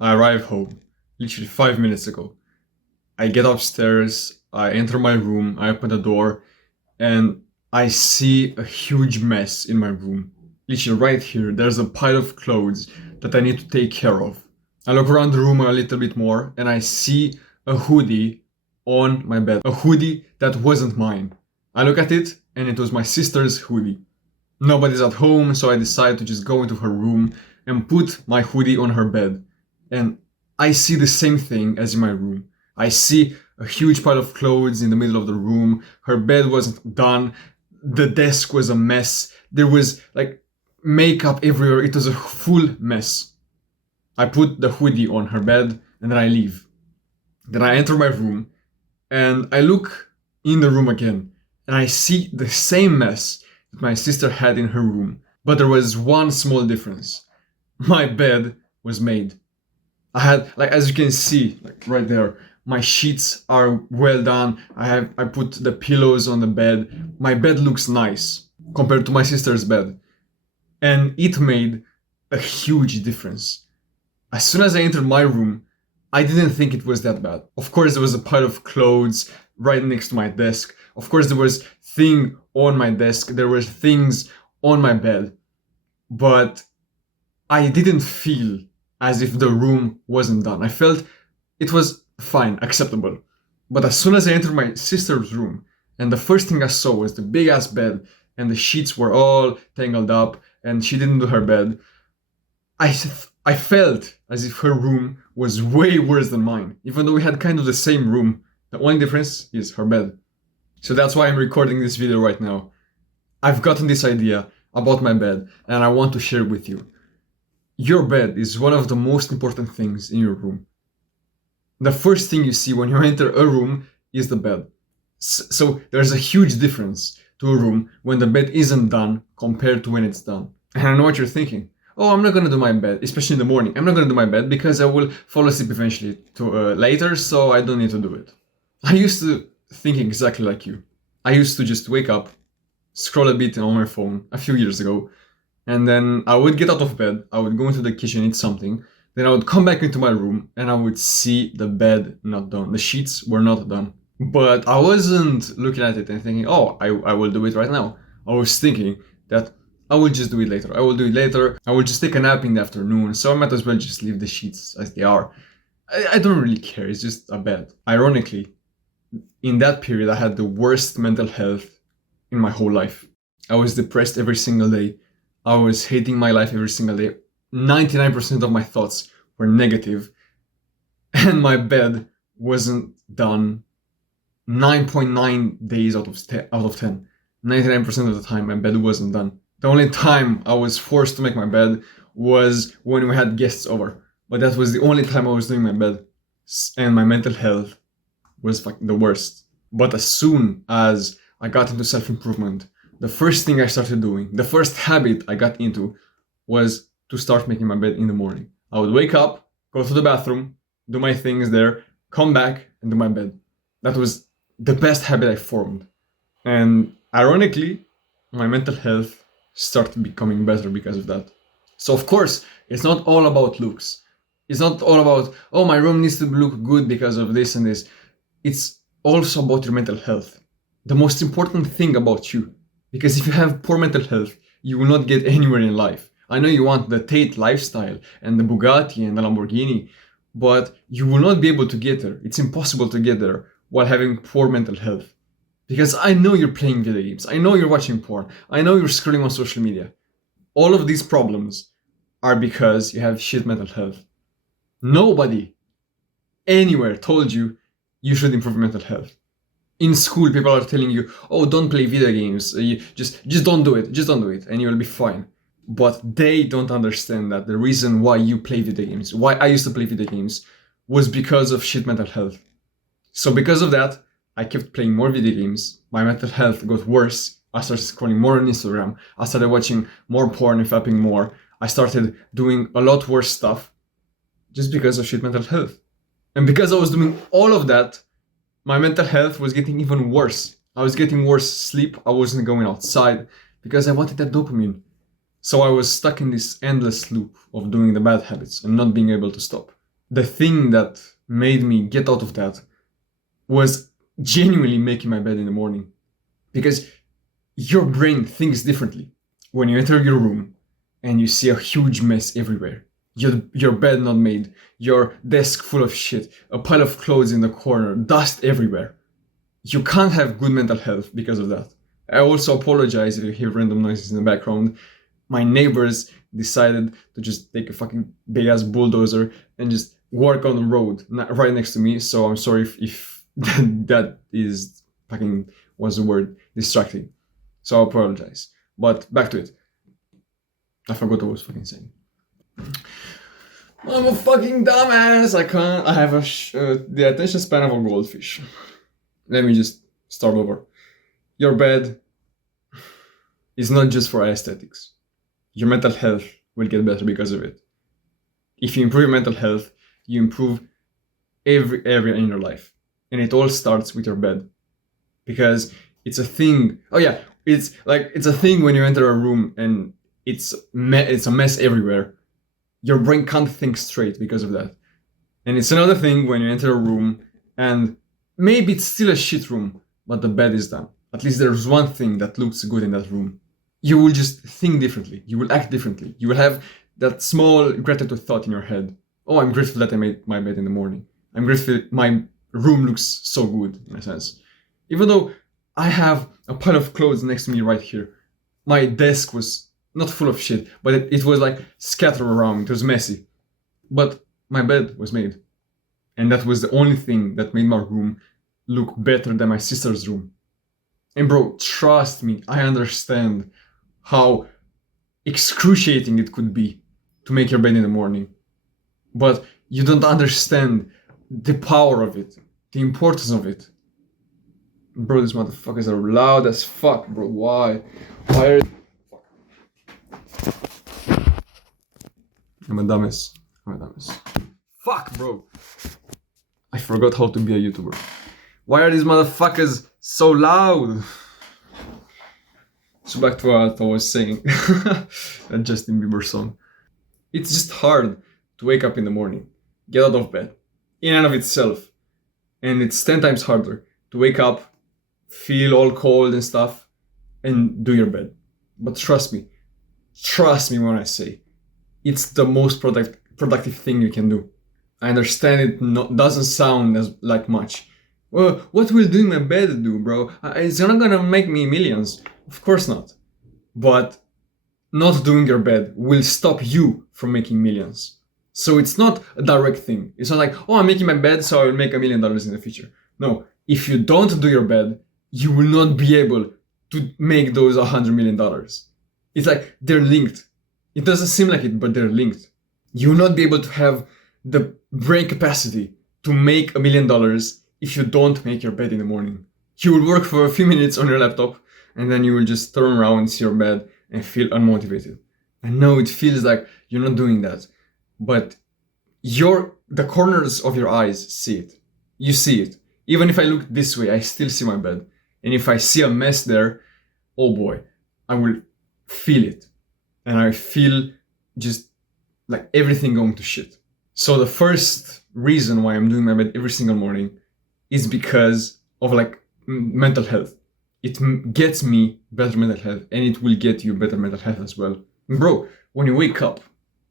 I arrive home, literally 5 minutes ago. I get upstairs, I enter my room, I open the door, and I see a huge mess in my room. Literally, right here, there's a pile of clothes that I need to take care of. I look around the room a little bit more, and I see a hoodie on my bed. A hoodie that wasn't mine. I look at it, and it was my sister's hoodie. Nobody's at home, so I decide to just go into her room and put my hoodie on her bed. And I see the same thing as in my room. I see a huge pile of clothes in the middle of the room. Her bed wasn't done. The desk was a mess. There was like makeup everywhere. It was a full mess. I put the hoodie on her bed and then I leave. Then I enter my room and I look in the room again and I see the same mess that my sister had in her room. But there was one small difference. My bed was made. I had, like, as you can see, like right there, my sheets are well done. I put the pillows on the bed. My bed looks nice compared to my sister's bed. And it made a huge difference. As soon as I entered my room, I didn't think it was that bad. Of course, there was a pile of clothes right next to my desk. Of course, there was thing on my desk. There were things on my bed. But I didn't feel as if the room wasn't done. I felt it was fine, acceptable. But as soon as I entered my sister's room, and the first thing I saw was the big ass bed, and the sheets were all tangled up, and she didn't do her bed, I felt as if her room was way worse than mine, even though we had kind of the same room. The only difference is her bed. So that's why I'm recording this video right now. I've gotten this idea about my bed, and I want to share it with you. Your bed is one of the most important things in your room. The first thing you see when you enter a room is the bed. So there's a huge difference to a room when the bed isn't done compared to when it's done. And I know what you're thinking. Oh, I'm not gonna do my bed, especially in the morning. I'm not gonna do my bed because I will fall asleep eventually later, so I don't need to do it. I used to think exactly like you. I used to just wake up, scroll a bit on my phone a few years ago, and then I would get out of bed, I would go into the kitchen, eat something, then I would come back into my room and I would see the bed not done. The sheets were not done. But I wasn't looking at it and thinking, oh, I will do it right now. I was thinking that I will just do it later. I will do it later. I will just take a nap in the afternoon, so I might as well just leave the sheets as they are. I don't really care, it's just a bed. Ironically, in that period I had the worst mental health in my whole life. I was depressed every single day. I was hating my life every single day. 99% of my thoughts were negative, and my bed wasn't done 9.9 days out of 10. 99% of the time my bed wasn't done. The only time I was forced to make my bed was when we had guests over, but that was the only time I was doing my bed, and my mental health was the worst. But as soon as I got into self-improvement, the first thing I started doing, the first habit I got into, was to start making my bed in the morning. I would wake up, go to the bathroom, do my things there, come back and do my bed. That was the best habit I formed. And ironically, my mental health started becoming better because of that. So of course, it's not all about looks. It's not all about, oh, my room needs to look good because of this and this. It's also about your mental health. The most important thing about you. Because if you have poor mental health, you will not get anywhere in life. I know you want the Tate lifestyle and the Bugatti and the Lamborghini, but you will not be able to get there. It's impossible to get there while having poor mental health. Because I know you're playing video games, I know you're watching porn, I know you're scrolling on social media. All of these problems are because you have shit mental health. Nobody anywhere told you you should improve mental health. In school, people are telling you, oh, don't play video games, you just don't do it, and you'll be fine. But they don't understand that the reason why you play video games, why I used to play video games, was because of shit mental health. So because of that, I kept playing more video games, my mental health got worse, I started scrolling more on Instagram, I started watching more porn and fapping more, I started doing a lot worse stuff, just because of shit mental health. And because I was doing all of that, my mental health was getting even worse. I was getting worse sleep, I wasn't going outside, because I wanted that dopamine. So I was stuck in this endless loop of doing the bad habits and not being able to stop. the thing that made me get out of that was genuinely making my bed in the morning. Because your brain thinks differently when you enter your room and you see a huge mess everywhere. Your bed not made, your desk full of shit, a pile of clothes in the corner, dust everywhere. You can't have good mental health because of that. I also apologize if you hear random noises in the background. My neighbors decided to just take a fucking big ass bulldozer and just work on the road right next to me. So I'm sorry if that is fucking, what's the word, distracting. So I apologize. But back to it. I forgot what I was fucking saying. I'm a fucking dumbass. I have the attention span of a goldfish. Let me just start over. Your bed is not just for aesthetics. Your mental health will get better because of it. If you improve your mental health, you improve every area in your life. And it all starts with your bed. Because it's a thing. Oh yeah, it's a thing when you enter a room and it's a mess everywhere. Your brain can't think straight because of that. And it's another thing when you enter a room and maybe it's still a shit room, but the bed is done. At least there's one thing that looks good in that room. You will just think differently. You will act differently. You will have that small gratitude thought in your head. Oh, I'm grateful that I made my bed in the morning. I'm grateful my room looks so good, in a sense. Even though I have a pile of clothes next to me right here. My desk was not full of shit, but it was like scattered around. It was messy. But my bed was made. And that was the only thing that made my room look better than my sister's room. And bro, trust me, I understand how excruciating it could be to make your bed in the morning. But you don't understand the power of it, the importance of it. Bro, these motherfuckers are loud as fuck, bro. Why? Why are... I'm a dumbass. Fuck, bro. I forgot how to be a YouTuber. Why are these motherfuckers so loud? So back to what I was saying. That Justin Bieber song. It's just hard to wake up in the morning, get out of bed, in and of itself. And it's 10 times harder to wake up, feel all cold and stuff, and do your bed. But trust me when I say, it's the most productive thing you can do. I understand it doesn't sound like much. Well, what will doing my bed do, bro? It's not gonna make me millions. Of course not. But not doing your bed will stop you from making millions. So it's not a direct thing. It's not like, oh, I'm making my bed so I will make $1 million in the future. No, if you don't do your bed, you will not be able to make those $100 million. It's like they're linked. It doesn't seem like it, but they're linked. You will not be able to have the brain capacity to make $1 million if you don't make your bed in the morning. You will work for a few minutes on your laptop and then you will just turn around, see your bed and feel unmotivated. I know it feels like you're not doing that, but the corners of your eyes see it. You see it. Even if I look this way, I still see my bed. And if I see a mess there, oh boy, I will feel it. And I feel just like everything going to shit. So the first reason why I'm doing my bed every single morning is because of like mental health. It gets me better mental health and it will get you better mental health as well. Bro, when you wake up,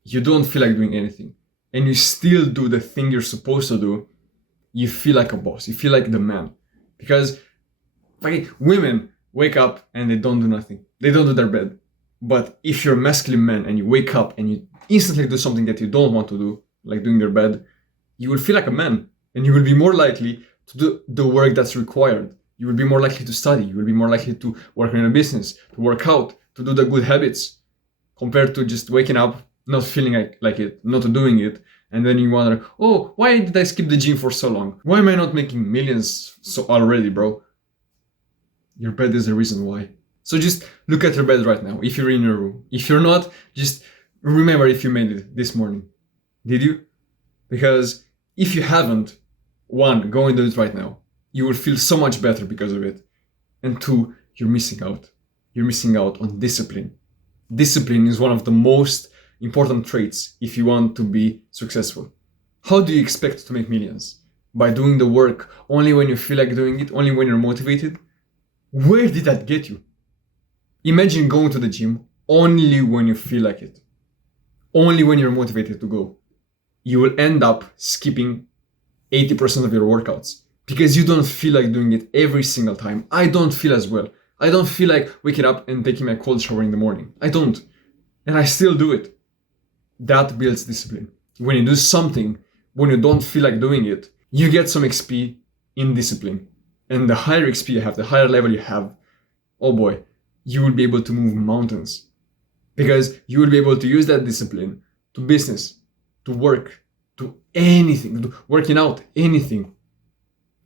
you don't feel like doing anything and you still do the thing you're supposed to do, you feel like a boss. You feel like the man. Because like, women wake up and they don't do nothing. They don't do their bed. But if you're a masculine man and you wake up and you instantly do something that you don't want to do, like doing your bed, you will feel like a man and you will be more likely to do the work that's required. You will be more likely to study. You will be more likely to work in a business, to work out, to do the good habits, compared to just waking up, not feeling like it, not doing it, and then you wonder, oh, why did I skip the gym for so long? Why am I not making millions so already, bro? Your bed is the reason why. So just look at your bed right now, if you're in your room. If you're not, just remember if you made it this morning. Did you? Because if you haven't, one, go and do it right now. You will feel so much better because of it. And two, you're missing out. You're missing out on discipline. Discipline is one of the most important traits if you want to be successful. How do you expect to make millions? By doing the work only when you feel like doing it, only when you're motivated? Where did that get you? Imagine going to the gym only when you feel like it, only when you're motivated to go. You will end up skipping 80% of your workouts because you don't feel like doing it every single time. I don't feel as well. I don't feel like waking up and taking my cold shower in the morning. I don't. And I still do it. That builds discipline. When you do something, when you don't feel like doing it, you get some XP in discipline. And the higher XP you have, the higher level you have, oh boy, you will be able to move mountains. Because you will be able to use that discipline to business, to work, to anything, to working out, anything.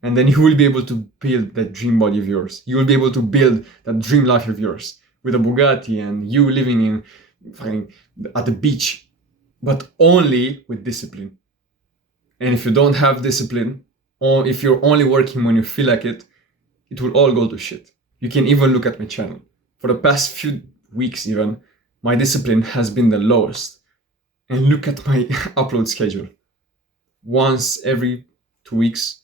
And then you will be able to build that dream body of yours. You will be able to build that dream life of yours with a Bugatti and you living in at the beach, but only with discipline. And if you don't have discipline, or if you're only working when you feel like it will all go to shit. You can even look at my channel. For the past few weeks even, my discipline has been the lowest. And look at my upload schedule. Once every 2 weeks,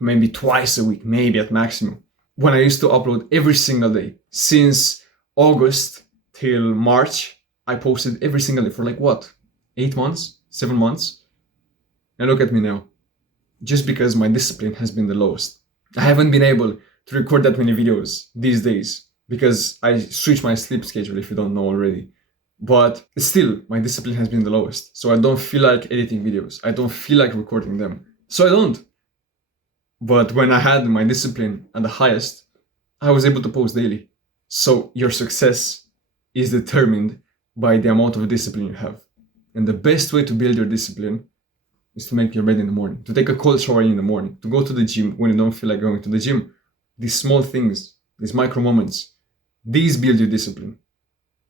maybe twice a week, maybe at maximum. When I used to upload every single day. Since August till March, I posted every single day for like what? 8 months? 7 months? And look at me now. Just because my discipline has been the lowest. I haven't been able to record that many videos these days because I switched my sleep schedule, if you don't know already. But still, my discipline has been the lowest. So I don't feel like editing videos. I don't feel like recording them. So I don't. But when I had my discipline at the highest, I was able to post daily. So your success is determined by the amount of discipline you have. And the best way to build your discipline is to make your bed in the morning, to take a cold shower in the morning, to go to the gym when you don't feel like going to the gym. These small things, these micro moments, these build your discipline.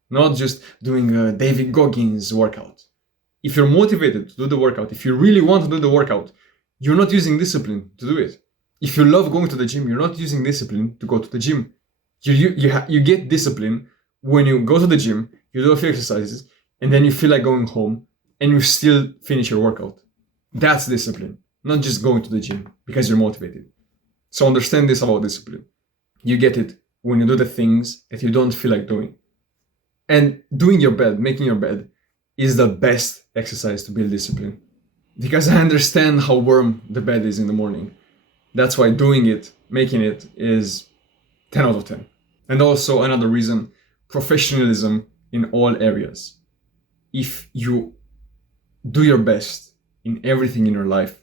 Not just doing a David Goggins workout. If you're motivated to do the workout, if you really want to do the workout, you're not using discipline to do it. If you love going to the gym, you're not using discipline to go to the gym. You get discipline when you go to the gym, you do a few exercises, and then you feel like going home, and you still finish your workout. That's discipline, not just going to the gym because you're motivated. So understand this about discipline. You get it when you do the things that you don't feel like doing. And doing your bed, making your bed, is the best exercise to build discipline. Because I understand how warm the bed is in the morning. That's why doing it, making it, is 10 out of 10. And also another reason, professionalism in all areas. If you do your best in everything in your life,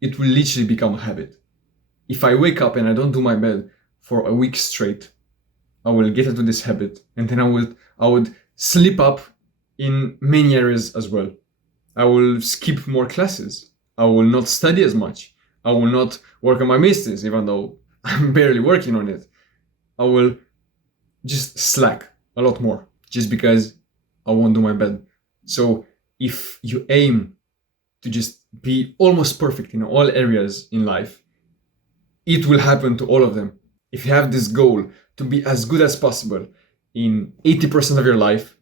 it will literally become a habit. If I wake up and I don't do my bed for a week straight, I will get into this habit, and then I would slip up in many areas as well. I will skip more classes. I will not study as much. I will not work on my business, even though I'm barely working on it. I will just slack a lot more just because I won't do my bed. So if you aim to just be almost perfect in all areas in life, it will happen to all of them. If you have this goal to be as good as possible in 80% of your life,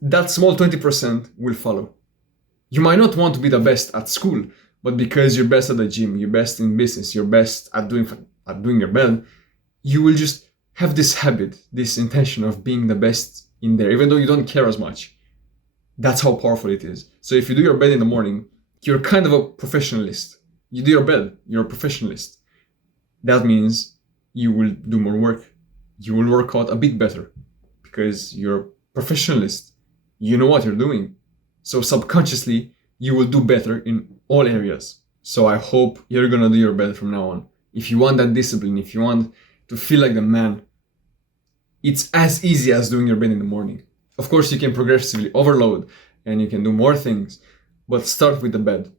that small 20% will follow. You might not want to be the best at school, but because you're best at the gym, you're best in business, you're best at doing your bed, you will just have this habit, this intention of being the best in there, even though you don't care as much. That's how powerful it is. So if you do your bed in the morning, you're kind of a professionalist. You do your bed, you're a professionalist. That means you will do more work. You will work out a bit better because you're a professionalist. You know what you're doing. So subconsciously, you will do better in all areas. So I hope you're gonna do your bed from now on. If you want that discipline, if you want to feel like the man, it's as easy as doing your bed in the morning. Of course, you can progressively overload and you can do more things, but start with the bed.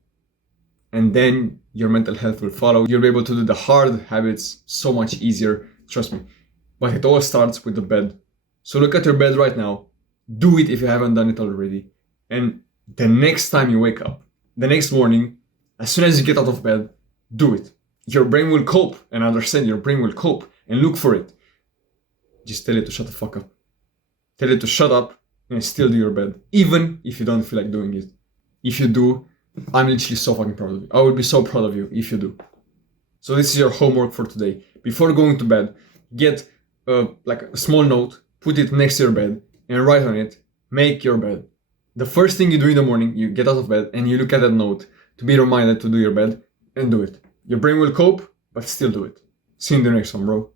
And then your mental health will follow. You'll be able to do the hard habits so much easier, trust me. But it all starts with the bed. So look at your bed right now. Do it if you haven't done it already. And the next time you wake up, the next morning, as soon as you get out of bed, do it. Your brain will cope and understand. Your brain will cope and look for it. Just tell it to shut the fuck up. Tell it to shut up and still do your bed, even if you don't feel like doing it. If you do, I'm literally so fucking proud of you. I would be so proud of you if you do. So this is your homework for today. Before going to bed, get like a small note, put it next to your bed, and write on it, make your bed. The first thing you do in the morning, you get out of bed and you look at that note to be reminded to do your bed and do it. Your brain will cope, but still do it. See you in the next one, bro.